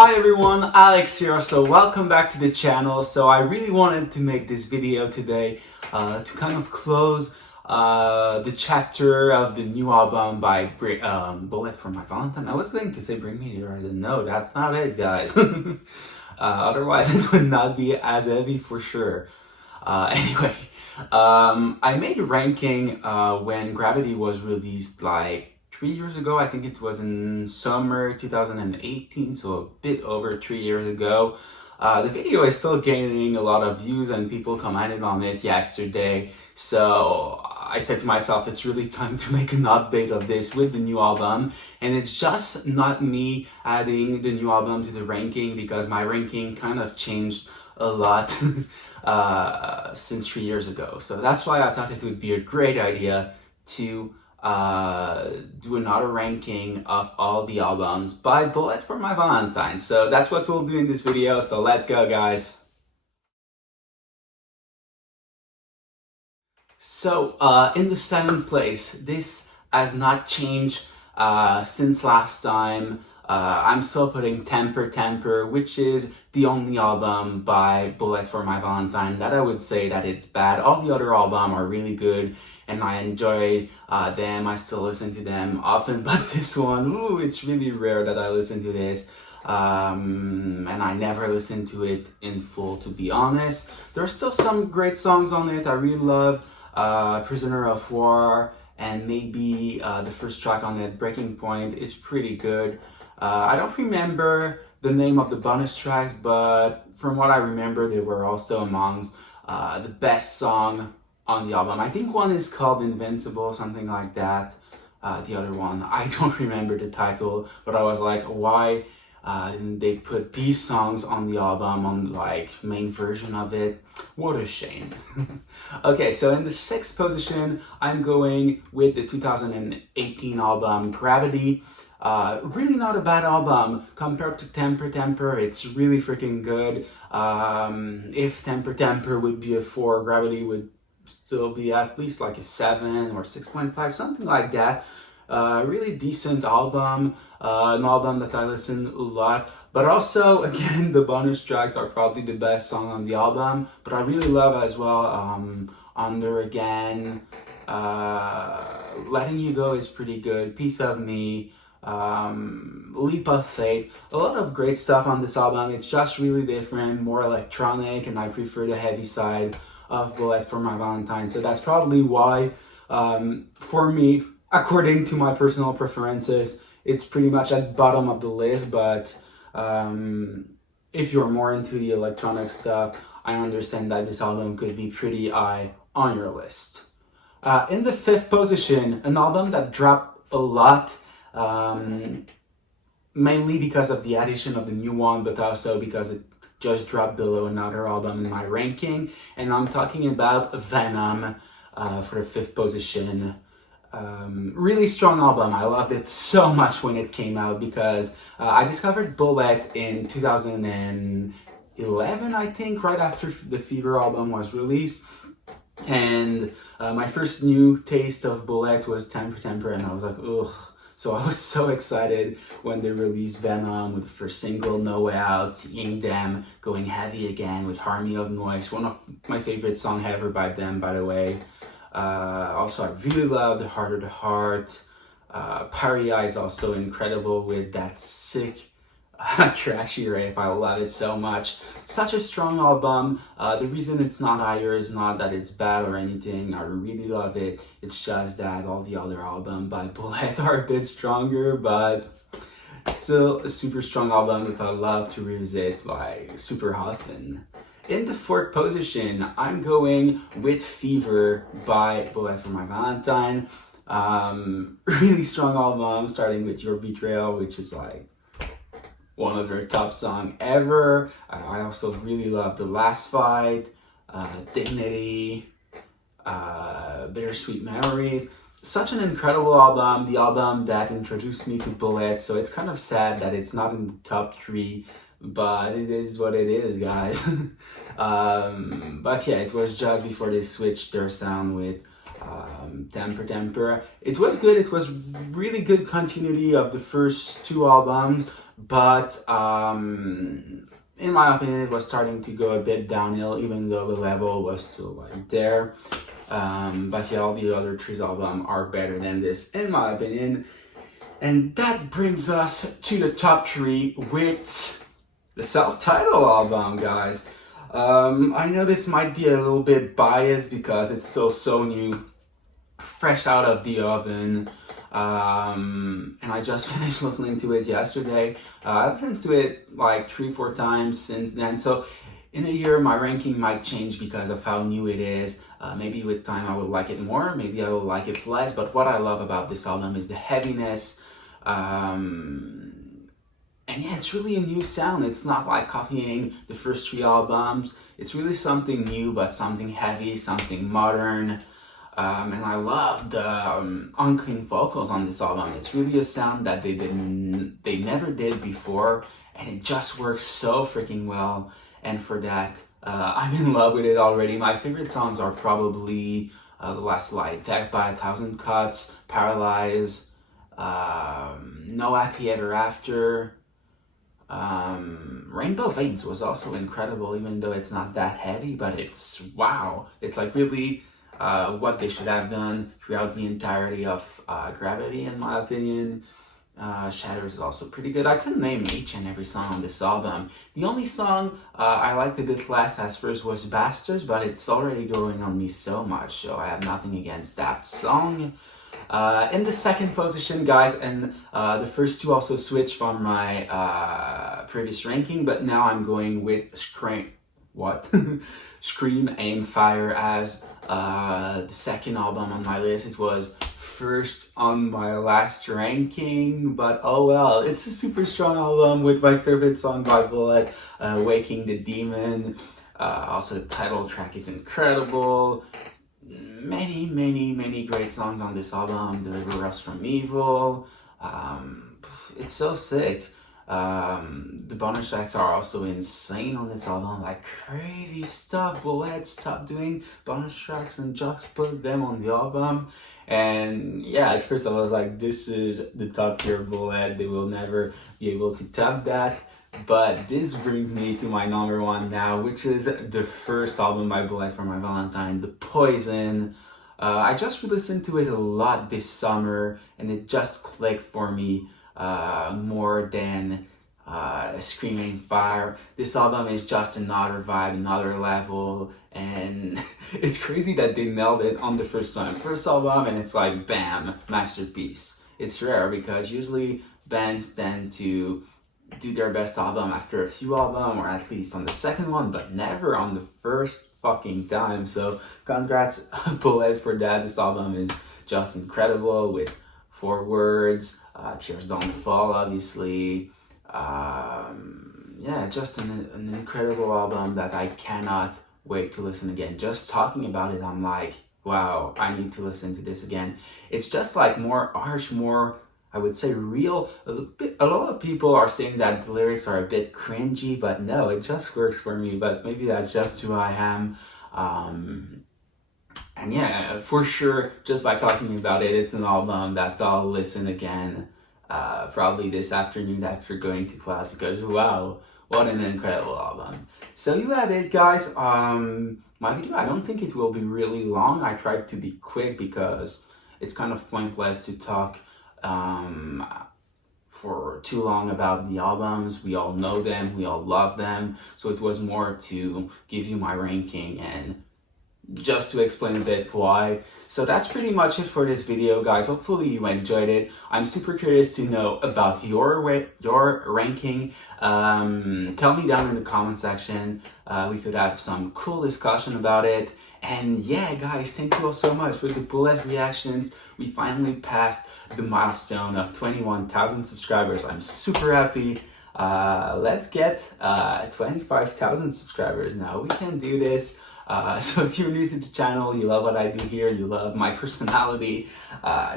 Hi everyone, Alex here. So welcome back to the channel. So I really wanted to make this video today to kind of close the chapter of the new album by Bullet for My Valentine. I was going to say Bring Me to Your Eyes, and no, that's not it, guys. Otherwise it would not be as heavy for sure. Anyway, I made a ranking when Gravity was released like 3 years ago. I think it was in summer 2018, so a bit over 3 years ago. The video is still gaining a lot of views and people commented on it yesterday. So I said to myself, it's really time to make an update of this with the new album. And it's just not me adding the new album to the ranking, because my ranking kind of changed a lot since 3 years ago. So that's why I thought it would be a great idea to do another ranking of all the albums by Bullet for My Valentine. So that's what we'll do in this video, so let's go, guys. So in the 7th place, this has not changed since last time. I'm still putting Temper, which is the only album by Bullet for My Valentine that I would say that it's bad. All the other albums are really good and I enjoy them. I still listen to them often, but this one, ooh, it's really rare that I listen to this. And I never listen to it in full, to be honest. There are still some great songs on it. I really love Prisoner of War, and maybe the first track on it, Breaking Point, is pretty good. I don't remember the name of the bonus tracks, but from what I remember, they were also amongst the best song on the album. I think one is called Invincible, something like that. The other one, I don't remember the title, but I was like, why didn't they put these songs on the album, on like main version of it? What a shame. Okay, so in the 6th position, I'm going with the 2018 album Gravity. Really not a bad album compared to Temper. It's really freaking good. If Temper would be a 4, Gravity would still be at least like a 7 or 6.5, something like that. Really decent album, an album that I listen a lot, but also, again, the bonus tracks are probably the best song on the album, but I really love as well Under Again, Letting You Go is pretty good, Piece of Me, Leap of Faith, a lot of great stuff on this album. It's just really different, more electronic, and I prefer the heavy side of Bullet for My Valentine. So that's probably why, for me, according to my personal preferences, it's pretty much at the bottom of the list. But if you're more into the electronic stuff, I understand that this album could be pretty high on your list. In the 5th position, an album that dropped a lot, mainly because of the addition of the new one, but also because it just dropped below another album in my ranking, and I'm talking about Venom for the 5th position. Really strong album. I loved it so much when it came out, because I discovered Bullet in 2011, I think, right after the Fever album was released. And my first new taste of Bullet was Temper, and I was like, ugh. So I was so excited when they released Venom with the first single, No Way Out, seeing them going heavy again with Army of Noise, one of my favorite songs ever by them, by the way. Also, I really love The Harder the Heart. Paria is also incredible with that sick, trashy riff. I love it so much. Such a strong album. The reason it's not higher is not that it's bad or anything. I really love it. It's just that all the other albums by Bullet are a bit stronger, but still a super strong album that I love to revisit like super often. In the 4th position, I'm going with Fever by Bullet for My Valentine. Really strong album, starting with Your Betrayal, which is like one of their top songs ever. I also really love The Last Fight, Dignity, Bittersweet Memories. Such an incredible album, the album that introduced me to Bullet, so it's kind of sad that it's not in the top 3, but it is what it is, guys. But yeah, it was just before they switched their sound with Temper. It was good. It was really good continuity of the first 2 albums, but in my opinion, it was starting to go a bit downhill, even though the level was still like there. But yeah, all the other Trees albums are better than this, in my opinion. And that brings us to the top 3 with the self-titled album, guys. I know this might be a little bit biased because it's still so new, fresh out of the oven. And I just finished listening to it yesterday. I listened to it like 3-4 times since then. So in a year, my ranking might change because of how new it is. Maybe with time I will like it more, maybe I will like it less. But what I love about this album is the heaviness. And yeah, it's really a new sound. It's not like copying the first 3 albums. It's really something new, but something heavy, something modern. And I love the unclean vocals on this album. It's really a sound that they never did before, and it just works so freaking well. And for that, I'm in love with it already. My favorite songs are probably The Last Light, Death by 1,000 Cuts, Paralyze, No Happy Ever After. Rainbow Veins was also incredible, even though it's not that heavy, but it's wow. It's like really what they should have done throughout the entirety of Gravity, in my opinion. Shatters is also pretty good. I couldn't name each and every song on this album. The only song I liked a bit less at first was Bastards, but it's already growing on me so much, so I have nothing against that song. In the second position, guys, and the first 2 also switched from my previous ranking, but now I'm going with Scream, Aim, Fire as the second album on my list. It was first on my last ranking, but oh well, it's a super strong album with my favorite song by Bullet, Waking the Demon. Also the title track is incredible. Many great songs on this album. Deliver Us from Evil. It's so sick. The bonus tracks are also insane on this album, like crazy stuff. Bullet, stop doing bonus tracks and just put them on the album. And yeah, at first I was like, this is the top tier Bullet. They will never be able to top that. But this brings me to my number 1 now, which is the first album by Bullet for my Valentine, The Poison. I just listened to it a lot this summer, and it just clicked for me more than Screaming Fire. This album is just another vibe, another level, and it's crazy that they nailed it on the first album, and it's like bam, masterpiece. It's rare because usually bands tend to do their best album after a few albums, or at least on the second one, but never on the first fucking time. So congrats Bullet for that. This album is just incredible with 4 words, Tears Don't Fall, obviously. Yeah, just an incredible album that I cannot wait to listen again. Just talking about it, I'm like, wow, I need to listen to this again. It's just like more harsh, more, I would say, real. A lot of people are saying that the lyrics are a bit cringy, but no, it just works for me. But maybe that's just who I am. And yeah, for sure, just by talking about it, it's an album that I'll listen again probably this afternoon after going to class, because wow, what an incredible album. So you have it, guys. My video, I don't think it will be really long. I tried to be quick because it's kind of pointless to talk for too long about the albums. We all know them, we all love them. So it was more to give you my ranking and just to explain a bit why. So that's pretty much it for this video, guys. Hopefully you enjoyed it. I'm super curious to know about your ranking. Tell me down in the comment section. We could have some cool discussion about it. And yeah, guys, thank you all so much for the Bullet reactions. We finally passed the milestone of 21,000 subscribers. I'm super happy. Let's get 25,000 subscribers now. We can do this. So if you're new to the channel, you love what I do here, you love my personality,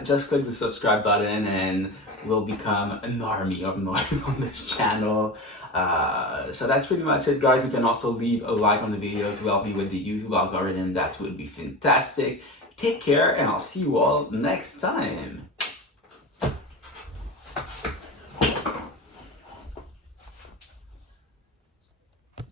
just click the subscribe button and we'll become an army of noise on this channel. So that's pretty much it, guys. You can also leave a like on the video to help me with the YouTube algorithm. That would be fantastic. Take care, and I'll see you all next time.